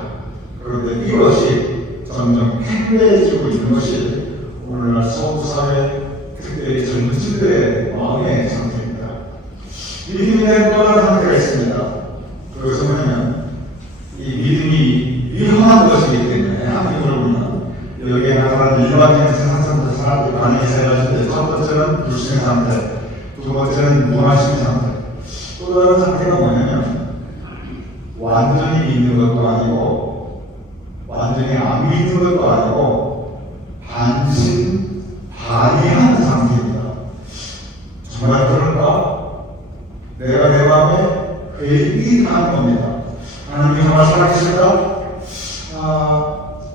그런데 이것이 점점 팽배해지고 있는 것이 오늘날 서구사회 특별히 젊은 층들의 마음의 상태입니다. 믿음에 대한 또 다른 상태가 있습니다. 그것은 뭐냐면 이 믿음이 위험한 것이기 때문에 한국으로 보면 여기에 나타난 일반적인 세상상들 사람들이 반응이 세 가지인데 첫 번째는 불신의 상태, 두 번째는 무관심의 상태, 또 다른 상태가 뭐냐면 완전히 믿는 것도 아니고 완전히 안 믿는 것도 아니고 반신반의하는 상태입니다. 정말 그런가? 내가 내 마음에 회의하는 겁니다. 하나님이 정말 살아계실까?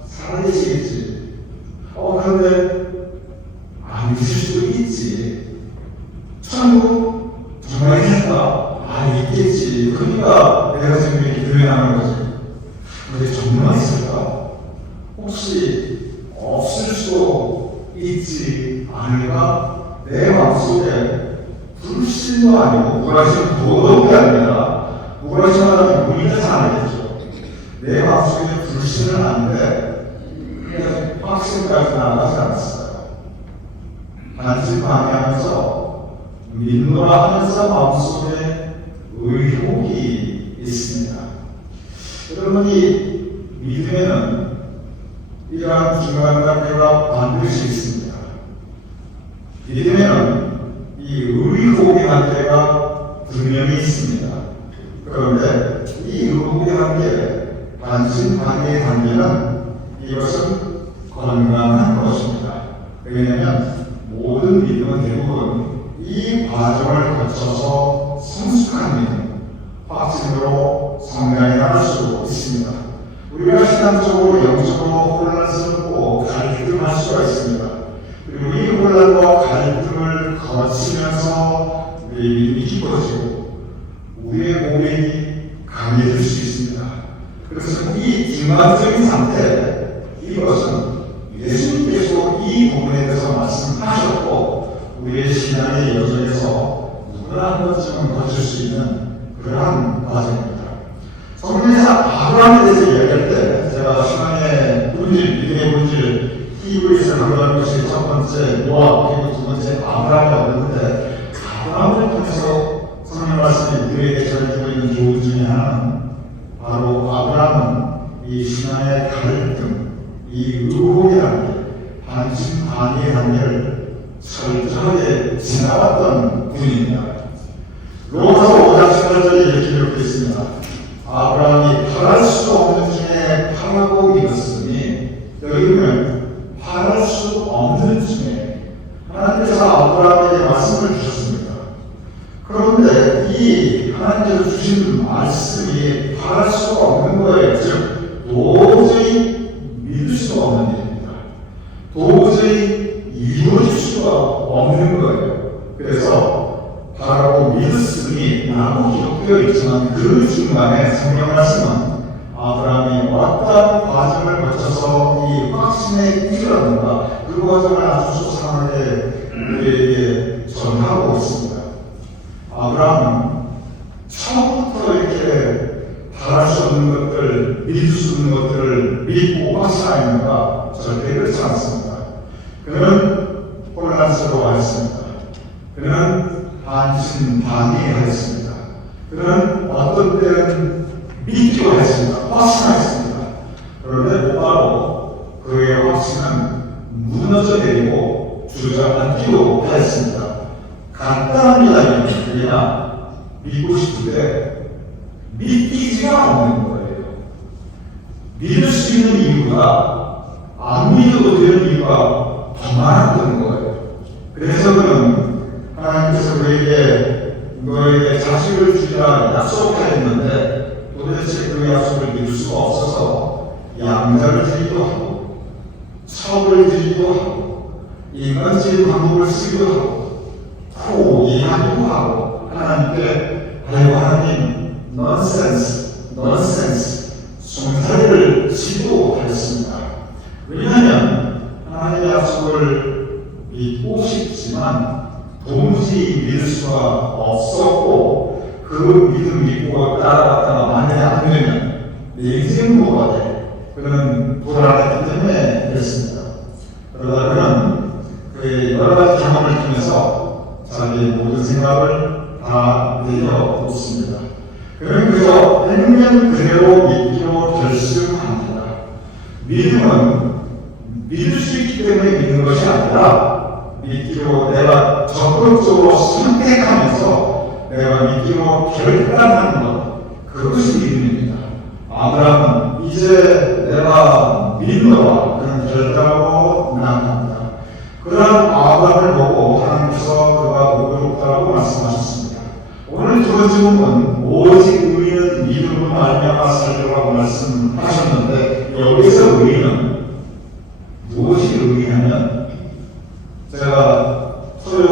살아계시겠지. 그런데 안 계실 수도 있지. 천국 정말 있을까? 있겠지. 그러니까 내가 지금 이렇게 교회하는 거지. 근데 정말 있을까? 혹시 없을 수도 있지 않을까? 내 마음속에 불신도 아니고 무관심은 도덕이 아니라 무관심하다면 우리는 살아야겠죠. 내 마음속에 불신은 아닌데 그냥 확신까지 나가지 않았어요. 반신반의하면서 믿노라 하면서 마음속에 의혹이 있습니다. 여러분이 믿음에는 이러한 중요한 관계가 반드시 있습니다. 믿음에는 이 의혹의 관계가 분명히 있습니다. 그런데 이 의혹의 관계, 반신반의의 관계는 이것은 건강한 것입니다. 왜냐하면 모든 믿음은 대부분 이 과정을 거쳐서 성숙한 믿음, 확신으로 성장해 나갈 수 있습니다. 우리가 신앙적으로 영적으로 혼란스럽고 갈등할 수가 있습니다. 그리고 이 혼란과 갈등을 거치면서 우리의 믿음이 깊어지고 우리의 고백이 강해질 수 있습니다. 그래서 이 중간적인 상태, 이것은 예수님께서 이 부분에 대해서 말씀하셨고 우리의 신앙의 여정에서 누구나 한 번쯤은 거칠 수 있는 그러한 과정입니다. 성경에서 아브라함에 대해서 이야기할 때 제가 신앙의 본질, 믿음의 본질, 히브리서 강조하는 것이 첫 번째 노아, 그리고 두 번째 아브라함이었는데 아브라함을 통해서 성경 말씀이 우리에게 전해주고 있는 교훈 중에 하나는 바로 아브라함은 이 신앙의 갈등, 이 의혹이라는 게 반신반의의 관계를 철저하게 지나왔던 분입니다. 로마서 5장 18절에 이렇게 기록되어 있습니다. 아브라함이 팔할 수 없는 중에 팔하고 믿었으니 여기 보면 팔할 수 없는 중에 하나님께서 아브라함에게 말씀을 주셨습니다. 그런데 이 하나님께서 주신 말씀이 팔할 수가 없는 거예요. 즉 도저히 믿을 수가 없는 일입니다. 도저히 이루어질 수가 없는 거예요. 그래서 바로 믿었으니 라고 기록되어 있지만 그 중간에 성경 말씀은 아브라함이 어떤 과정을 거쳐서 이 확신에 이르렀는가 그 과정을 아주 소상하게 우리에게 전하고 있습니다. 아브라함은 처음부터 이렇게 바랄 수 없는 것들, 믿을 수 없는 것들을 믿고 확신하였는가? 절대 그렇지 않습니다. 그는 혼란스러워했습니다. 그는 반신반의하였습니다. 그는 어떤 때는 믿기도 했습니다. 확신하였습니다. 그런데 곧바로 그의 확신은 무너져 내리고 주저앉기도 하였습니다. 간단한 이야기는 그냥 믿고 싶은데 믿기지가 않는 거예요. 믿을 수 있는 이유가 안 믿어도 되는 이유가 더 많았던 거예요. 그래서 그는 하나님께서 너에게 자식을 주리라 약속하였는데 도대체 마음속을 쓰기도 하고 이해하기도 하고 하나님께 아이고 하나님 넌센스 송사리를 시도하였습니다. 왜냐하면 하나님의 약속을 믿고 싶지만 도무지 믿을 수가 없었고 그 믿음 믿고 따라갔다가 만약에 안 되면 내 인생 뭐가 돼? 그는 불안했기 때문에 그랬습니다. 그러다 그는 그의 여러 가지 경험을 통해서 자기의 모든 생각을 다 내려놓습니다. 그는 그저 100년 그대로 믿기로 결심합니다. 믿음은 믿을 수 있기 때문에 믿는 것이 아니라 믿기로 내가 적극적으로 선택하면서 내가 믿기로 결단하는 것, 그것이 믿음입니다. 아브라함은 이제 내가 믿노라 그런 결단으로 나아갑니다. 그러한 아브라함을 보고 하나님께서 그가 의롭다고 말씀하셨습니다. 오늘 두 번째 부분은 오직 의인은 믿음으로 말미암아 살리라고 말씀하셨는데 여기서 의인은 무엇이 의인하면 제가 소요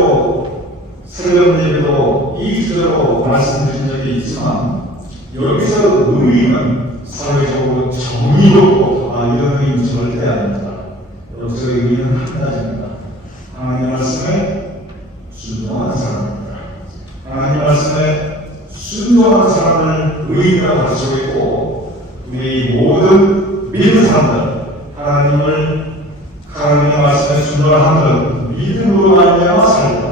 새벽 예배도 이 주제로 말씀드린 적이 있지만 여기서 의인은 사회적으로 정의롭고 이런 의인 절대 아닙니다. 여기서 의인은 한 가지입니다. 하나님 말씀에 순종하는 사람입니다. 하나님 말씀에 순종하는 사람을 의인이라고 할 수 있고 우리 모든 믿는 사람들 하나님의 말씀에 순종하는 믿음으로 말미암아 살다.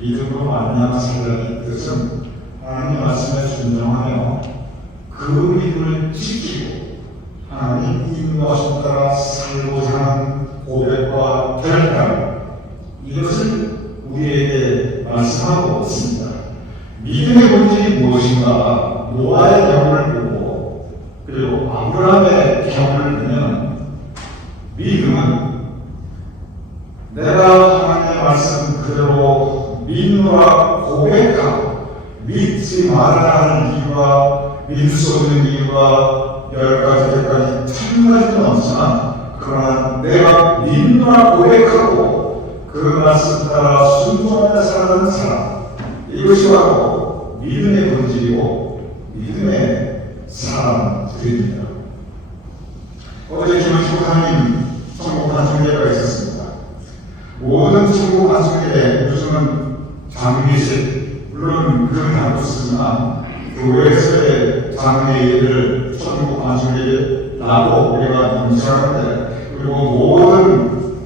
믿음으로 말미암아 살다는 뜻은 하나님의 말씀에 순종하며 그 믿음을 지키고 하나님 인도하심 따라 살고자 하는 고백과 결단, 이것을 우리에게 말씀하고 있습니다. 믿음의 본질이 무엇인가? 노아의 경험을 보고 그리고 아브라함의 경험을 보면 믿음은 내가 하나님의 말씀 그대로 믿노라 고백하고 믿지 말아야 하는 이유와 믿을 수 없는 이유가 10가지, 100가지, 1000가지는 없지만 그러나 내가 믿노라 고백하고 그 말씀 따라 순종하며 살아가는 사람, 이것이 바로 믿음의 본질이고 믿음의 사람들입니다. 어제 김원식 하나님 천국 환송회가 있었습니다. 모든 천국 환송회에 요즘은 장례식, 물론 그런 단도 쓰지만 교회에서의 장례를 천국 환송회라고 우리가 인식하는데 그리고 모든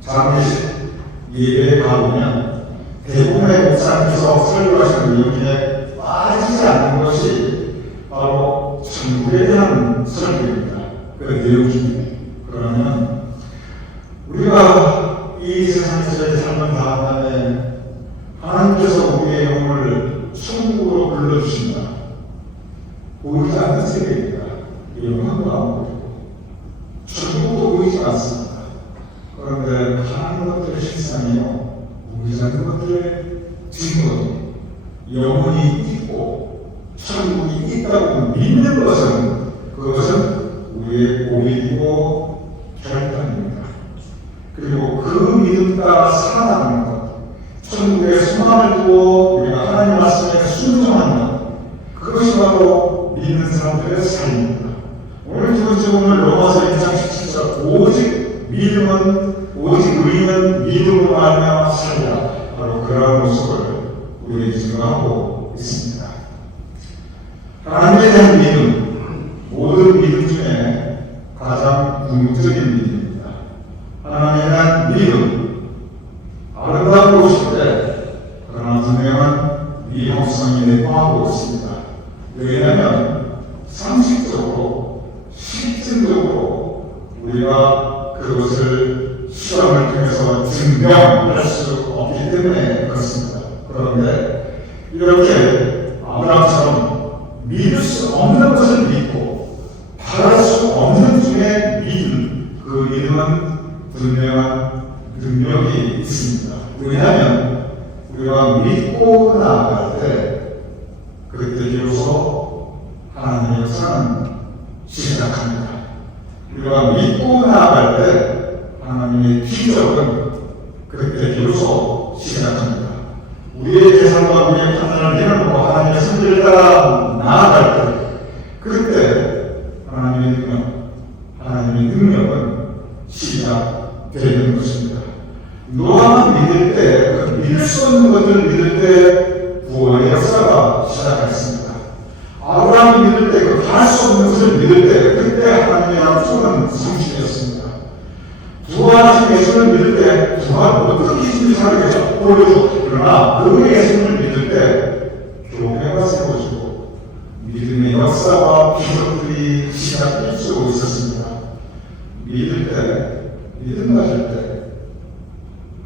장례식 예배에 가보면 대부분의 목사님께서 설교하시는 내용 중에 빠지지 않는 것이 바로 천국에 대한 설교입니다. 그 내용 중에. 그러면 우리가 이 세상에서의 삶을 다한다음에 하나님께서 우리의 영혼을 천국으로 불러주신다. 보이지 않는 세계입니다. 영광도 안 보이고 천국도 보이지 않습니다. 그런데 하나님 것들의 실상이요 보이지 않는 것들의 증거, 영혼이 있고 천국이 있다고 믿는 것은 그것은 우리의 고백이고 결단입니다. 그리고 그 믿음 따라 살아가는 것, 천국의 소망을 두고 우리가 하나님 말씀에 순종하는 것, 그것이 바로 믿는 사람들의 삶입니다. 오늘 두 번째 오늘 로마서 1장 17절 오직 의인은 믿음으로 말미암아 살리라. 바로 그러한 모습을 우리에게 증거하고 있습니다. 하나님에 대한 믿음, 모든 믿음 중에 가장 궁극적인 믿음입니다. 하나님에 대한 믿음, 아름다운 곳인데 그러나 분명한 위험성이 내포하고 있습니다. 왜냐하면 상식적으로, 실증적으로 우리가 그것을 실험을 통해서 증명할 수 없기 때문에 그렇습니다. 그런데 이렇게 아브라함처럼 믿을 수 없는 것을 믿고 바랄 수 없는 중에 믿음, 그 믿음은 분명한 능력이 있습니다. 왜냐하면 우리가 믿고 나아갈 때 그때 비로소 하나님의 역사는 시작합니다. 우리가 믿고 나아갈 때 하나님의 기적은 그때 비로소 시작합니다. 우리의 계산과 우리의 판단을 내려놓고 하나님의 선지를 따라 나아갈 때, 그때 하나님의 능력은 시작되는 것입니다. 노아만 믿을 때, 그 믿을 수 없는 것들을 믿을 때 구원의 역사가 시작했습니다. 아브라함이 믿을 때, 그 할 수 없는 것을 믿을 때, 그때 하나님의 약속은 성취되었습니다. 부활하신 예수를 믿을 때, 부활 어떻게 신비하게 보여줘. 그러나 그 예수를 믿을 때 교회가 세워지고 믿음의 역사와 기적들이 시작될 수 있었습니다. 믿을 때, 믿음 가질 때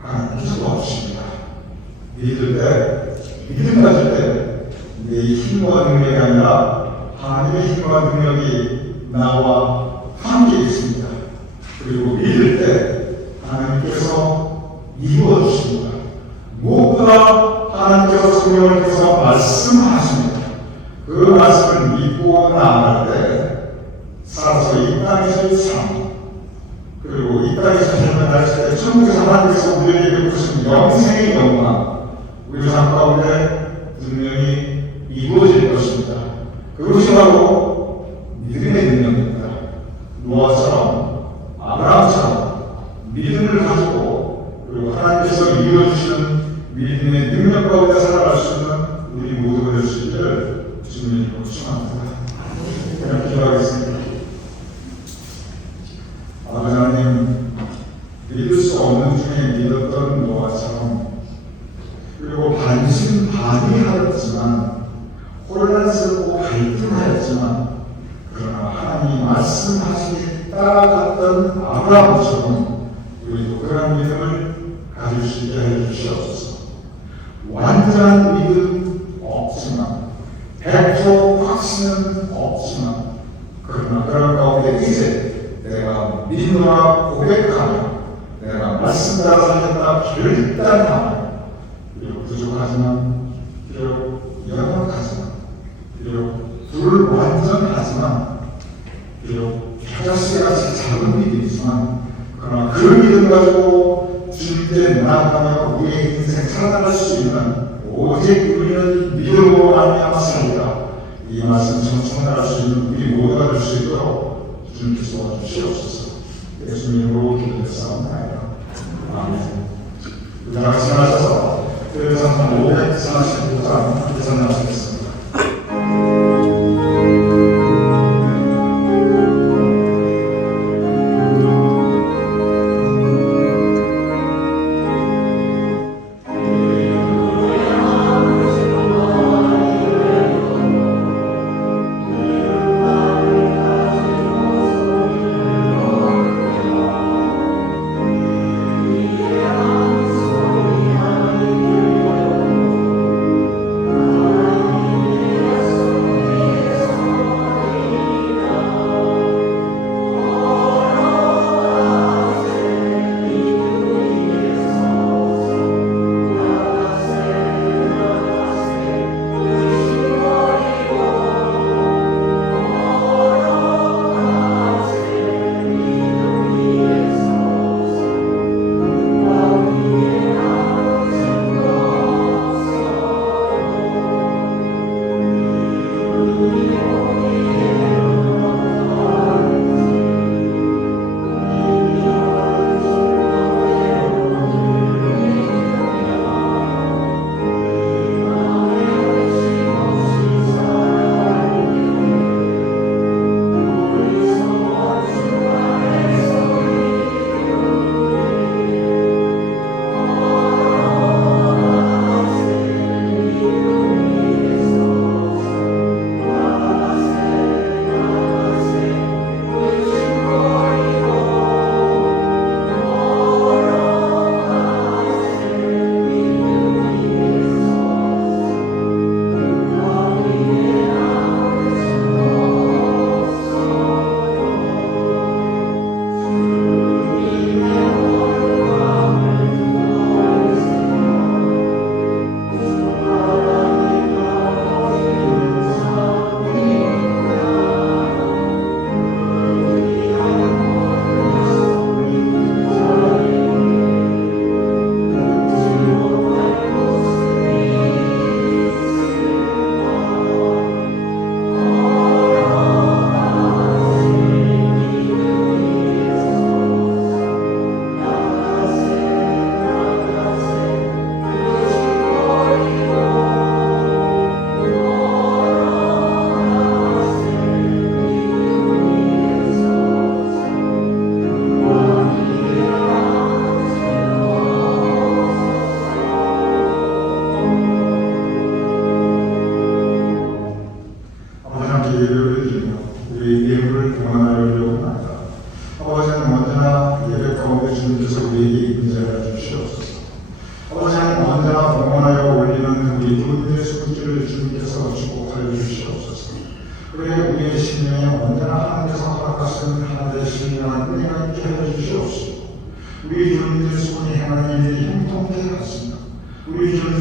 하나님께서 도와주십니다. 믿을 때, 믿음 가질 때 내 힘과 능력이 아니라 하나님의 힘과 능력이 나와 함께 있습니다. 그리고 믿을 때 하나님께서 이루어 주십니다. 무엇보다 하나님께서 성령을 통해서 말씀하십니다. 그 말씀을 믿고 나아갈 때 살아서 이 땅에서의 삶, 그리고 이 땅에서 삶을 할 때 천국에서 하나님께서 우리에게 베푸신 영생의 영광, 우리 삶 가운데 분명히 이루어질 것입니다. 그것이 바로 믿음의 능력입니다. 노아처럼, 아브라함처럼 믿음을 가지고, 그리고 하나님께서 이루어주시는 믿음의 능력 가운데 살아갈 수 있는 우리 모두가 될 수 있기를 주님으로 축원합니다. 그냥 기도하겠습니다. 아버지 하나님, 믿을 수 없는 중에 믿었던 노아처럼, 그리고 반신반의하였지만 혼란스럽고 갈등하였지만, 그러나 하나님이 말씀하시기에 따라갔던 아브라함처럼 우리도 그런 믿음을 가질 수 있게 해주시옵소서. 완전한 믿음 없지만, 100% 확신은 없지만, 그러나 그런 가운데 이제 내가 믿노라 고백하며 내가 말씀 따라 살겠다 결단하며, 비록 부족하지만, 비록 연약하지만, 비록 불완전하지만, 비록 겨자씨같이 작은 믿음이지만, 그러나 그 믿음 가지고 주님께 나아가며 우리의 인생 살아갈 수 있는 오직 우리는 믿음으로 말미암아 살리라. 이 말씀 전승할 수 있는 우리 모두가 될 수 있도록 주님께서 도와주시옵소서. 예수님 이름으로 기도했사옵나이다. 아멘. 우리 다 같이 나가셔서 교회상 539장 계산하시겠습니다.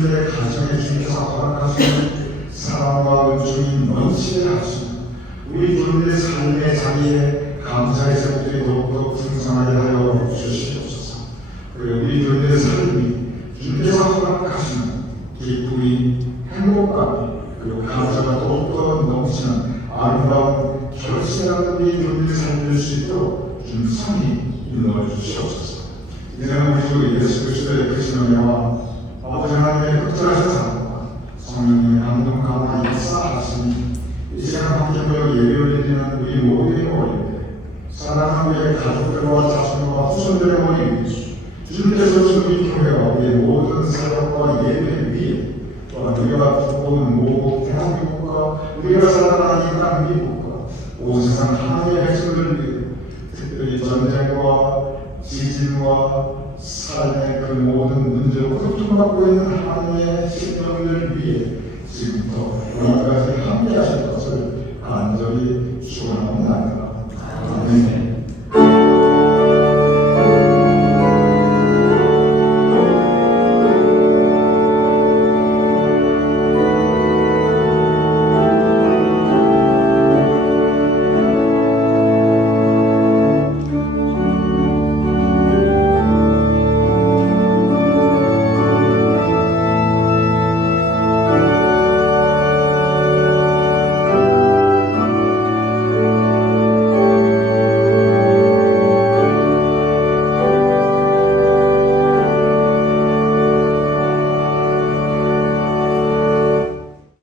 주님의 가정에 주님께서 허락하시는 사랑과 은총이 넘치게 하시며 우리 교인의 삶의 자리에 감사의 생각들이 더욱더 풍성하게 하여 주시옵소서. 그리고 우리 교인의 삶이 주님께서 허락하시는 기쁨이 행복감이 그리고 감사가 더욱더 넘치는 아름다운 결실하는 우리 교인의 삶이 될 수 있도록 주님 성히 인도해 주시옵소서. 이제는 우리 주 예수 그리스도의 크신 은혜와 아버지 하나님의 극절하신 사랑과 성령님의 감동 가운데 역사하시니 이 시간 함께 모여 예배를 드리는 우리 모두의 어린이들 사랑하는 우리의 가족들과 자손과 후손들의 머리 위에 주님께서 주신 교회와 우리의 모든 사역과 예배 위에 또한 우리가 두고온 모국 대한민국과 우리가 살아가는 이 땅 미국과 온 세상 하나님의 백성들을 위해 특별히 전쟁과 지진과 삶의 그 모든 문제로 고통받고 있는 하나님의 십명들을 위해 지금부터